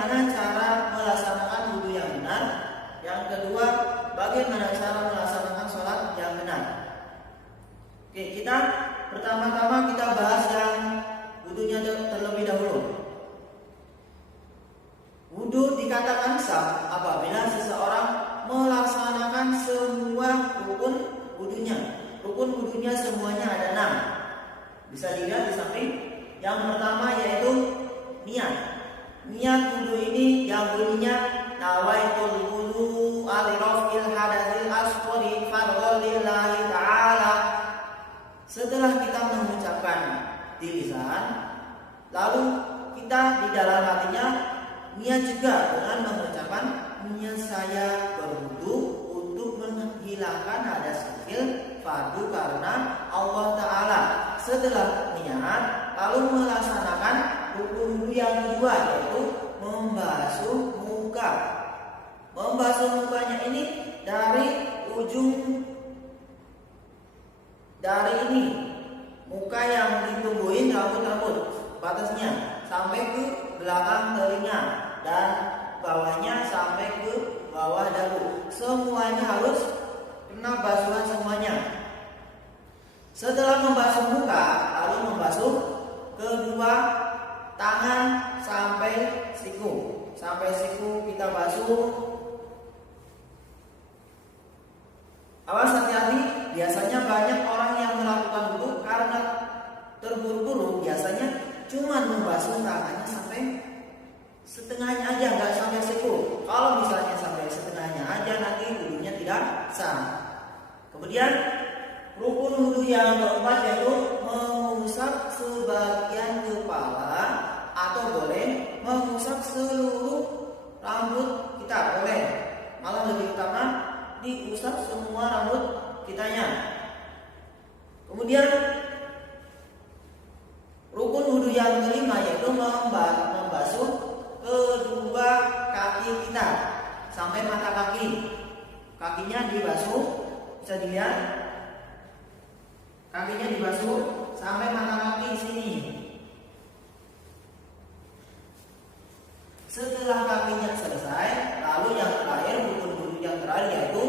bagaimana cara melaksanakan wudhu yang benar. Yang kedua, bagaimana cara melaksanakan sholat yang benar. Oke, pertama-tama kita bahas yang wudhunya terlebih dahulu. Wudhu dikatakan sah apabila seseorang melaksanakan semua rukun wudhunya. Rukun wudhunya semuanya ada 6. Bisa dilihat di samping. Yang pertama yaitu niat. Niat wudhu ini yang bunyinya nawaitul wudhu alirafil hadatsil asghari fardhon lillahi ta'ala. Setelah kita mengucapkan di lisan, lalu kita di dalam hatinya niat juga dengan mengucapkan niat saya berwudu untuk menghilangkan hadas kecil fardu karena Allah Ta'ala. Setelah niat, lalu melaksanakan rukun wudhu yang kedua yaitu membasuh muka. Membasuh mukanya ini dari ini muka yang ditumbuhin rambut-rambut batasnya sampai ke belakang telinga dan bawahnya sampai ke bawah dagu. Semuanya harus kena basuhan semuanya. Setelah membasuh muka, lalu membasuh kedua tangan sampai siku. Sampai siku kita basuh. Awas hati-hati, biasanya banyak orang yang melakukan wudhu karena terburu-buru, biasanya cuma membasuh tangannya sampai setengahnya aja, nggak sampai siku. Kalau misalnya sampai setengahnya aja, nanti wudhunya tidak sah. Kemudian rukun wudhu yang keempat yaitu mengusap sebagian kepala atau boleh mengusap seluruh rambut kita, boleh. Malah lebih utama diusap semua rambut kitanya. Kemudian rukun wudhu yang kelima yaitu membasuh kedua kaki kita sampai mata kaki. Kakinya dibasuh, bisa dilihat. Kakinya dibasuh sampai mata kaki sini. Setelah kakinya selesai, lalu yang terakhir rukun wudhu yang terakhir yaitu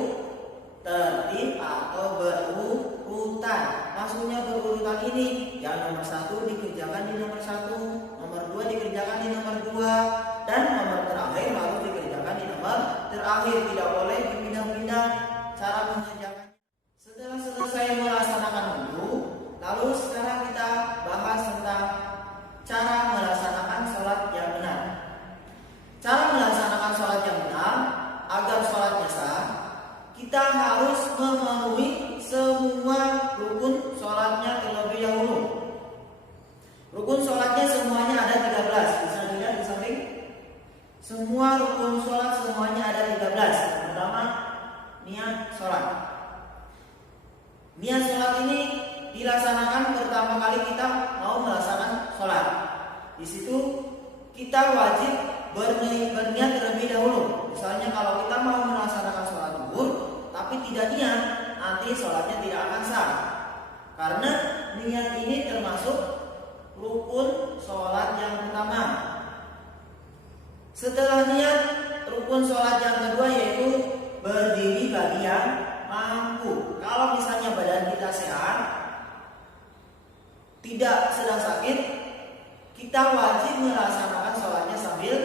tertib atau berurutan. Maksudnya berurutan ini yang nomor 1 dikerjakan di nomor 1, nomor 2 dikerjakan di nomor 2, dan nomor terakhir baru dikerjakan di nomor terakhir. Tidak boleh dipindah-pindah cara mengerjakannya. Setelah selesai melaksanakan wudhu, lalu sekarang kita bahas tentang cara melaksanakan sholat yang benar. Cara melaksanakan sholat yang benar agar sholatnya sah, kita harus memenuhi semua rukun sholatnya terlebih dahulu. Rukun sholatnya semuanya ada 13. Bisa dilihat di samping. Semua rukun sholat semuanya ada 13. Pertama, niat sholat. Niat sholat ini dilaksanakan pertama kali kita mau melaksanakan sholat. Di situ kita wajib berniat terlebih dahulu. Misalnya kalau kita mau melaksanakan sholat zuhur tapi tidak niat, nanti sholatnya tidak akan sah. Karena niat ini termasuk rukun sholat yang pertama. Setelah niat, rukun sholat yang kedua yaitu berdiri bagi yang mampu. Kalau misalnya badan kita sehat, tidak sedang sakit, kita wajib melaksanakan sholatnya sambil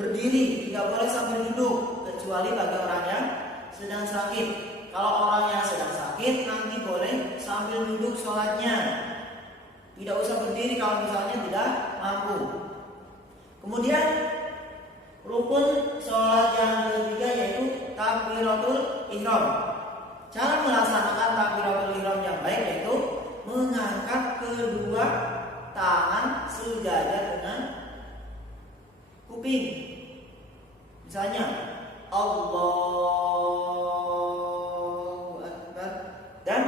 berdiri, tidak boleh sambil duduk, kecuali bagi orang yang sedang sakit. Kalau orang yang sedang sakit nanti boleh sambil duduk sholatnya, tidak usah berdiri kalau misalnya tidak mampu. Kemudian rukun sholat yang ketiga yaitu takbiratul ihram. Cara melaksanakan takbiratul ihram yang baik yaitu mengangkat kedua tangan sejajar dengan kuping. Misalnya Allahu Akbar, dan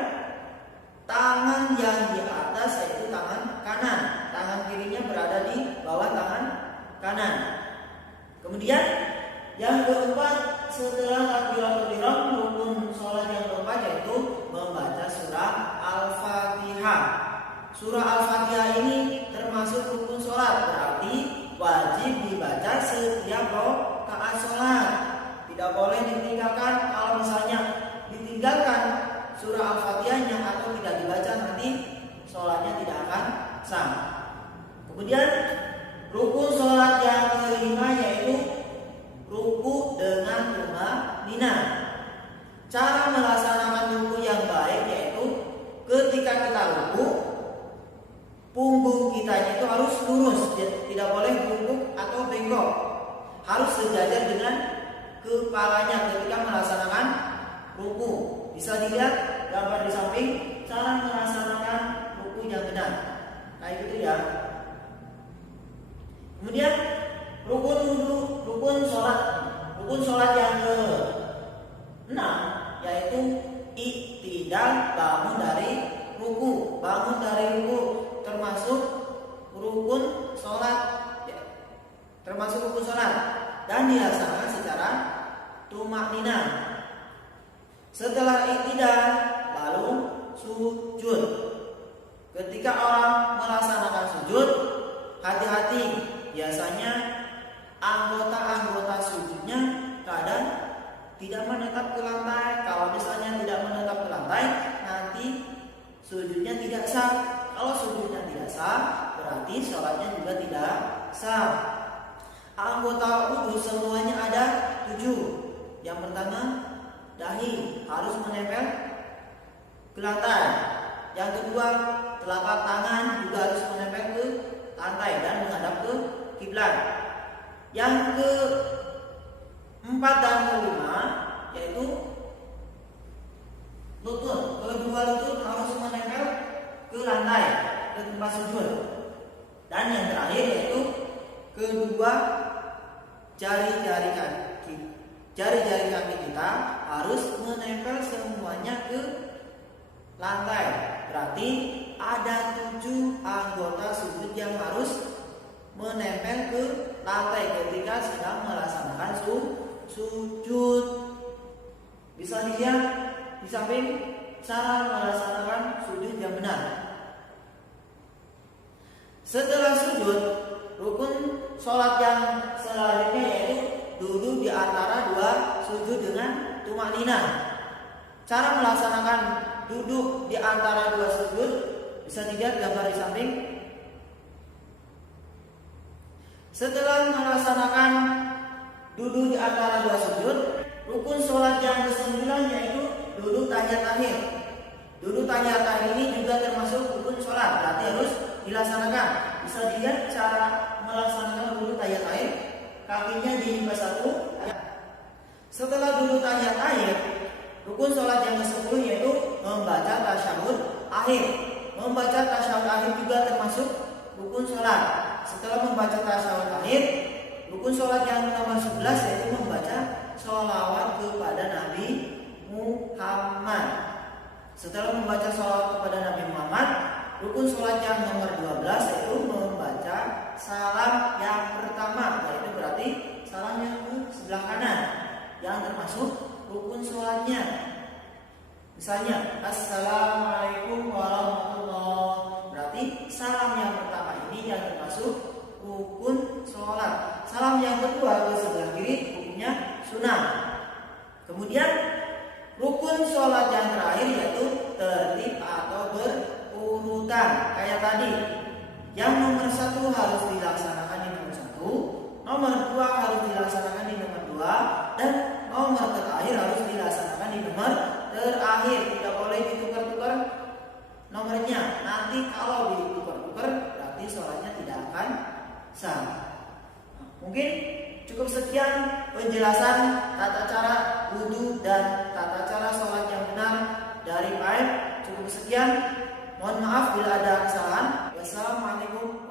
tangan yang di atas yaitu tangan kanan, tangan kirinya berada di bawah tangan kanan. Kemudian yang keempat, setelah takbiratul ihram, rukun sholat yang keempat yaitu membaca surah Al-Fatihah. Surah Al-Fatihah ini termasuk rukun sholat, berarti wajib dibaca setiap meninggalkan. Kalau misalnya ditinggalkan surah Al-Fatihahnya atau tidak dibaca, nanti sholatnya tidak akan sah. Kemudian rukun sholat yang kelima yaitu ruku dengan tumaninah. Cara melaksanakan ruku yang baik yaitu ketika kita ruku, punggung kita itu harus lurus, tidak boleh bungkuk atau bengkok, harus sejajar dengan kepalanya ketika melaksanakan ruku. Bisa dilihat gambar di samping cara melaksanakan ruku yang benar, kayak gitu ya. Kemudian rukun sholat yang ke-6 yaitu iktidal, bangun dari ruku. Bangun dari ruku termasuk rukun sholat, dan dilaksanakan secara tumaninah. Setelah iktidal lalu sujud. Ketika orang melaksanakan sujud, hati-hati, biasanya anggota-anggota sujudnya kadang tidak menetap ke lantai. Kalau misalnya tidak menetap ke lantai, nanti sujudnya tidak sah. Kalau sujudnya tidak sah, berarti sholatnya juga tidak sah. Anggota wudhu semuanya ada 7. Yang pertama, dahi harus menempel ke lantai. Yang kedua, telapak tangan juga harus menempel ke lantai dan menghadap ke kiblat. Yang keempat dan kelima yaitu lutut. Kedua lutut harus menempel ke lantai, ke tempat sujud. Dan yang terakhir yaitu kedua jari-jari kaki kita harus menempel semuanya ke lantai. Berarti ada 7 anggota sujud yang harus menempel ke lantai ketika sedang melaksanakan sujud. Bisa dilihat di samping cara melaksanakan sujud yang benar. Setelah sujud, rukun sholat yang selanjutnya yaitu duduk di antara 2 sujud dengan tumaninah. Cara melaksanakan duduk di antara 2 sujud bisa dilihat gambar di samping. Setelah melaksanakan duduk di antara 2 sujud, rukun sholat yang ke-9 yaitu duduk tahiyat akhir. Duduk tahiyat akhir ini juga termasuk rukun sholat, berarti harus dilaksanakan. Bisa dilihat cara melaksanakan duduk tahiyat akhir. Kakinya diimbas 1. Setelah duduk tahiyat akhir, rukun sholat yang ke-10 yaitu membaca tasyahud akhir. Membaca tasyahud akhir juga termasuk rukun sholat. Setelah membaca tasyahud akhir, rukun sholat yang nomor 11 yaitu membaca sholawat kepada Nabi Muhammad. Setelah membaca sholawat kepada Nabi Muhammad, rukun sholat yang nomor 12 yaitu membaca salam yang pertama, yaitu berarti salam yang ke sebelah kanan, yang termasuk rukun sholatnya. Misalnya Assalamualaikum warahmatullahi, berarti salam yang pertama ini yang termasuk rukun sholat. Salam yang kedua ke sebelah kiri hukumnya sunnah. Kemudian rukun sholat yang terakhir yaitu tertib atau berurutan. Kayak tadi, yang nomor 1 harus dilaksanakan di nomor 1, nomor 2 harus dilaksanakan di nomor 2, dan nomor terakhir harus dilaksanakan di nomor terakhir. Tidak boleh ditukar-tukar nomornya. Nanti kalau ditukar-tukar berarti sholatnya tidak akan sah. Mungkin cukup sekian penjelasan tata cara wudu dan tata cara sholat yang benar dari Pak. Cukup sekian. Mohon maaf bila ada kesalahan. Wassalamualaikum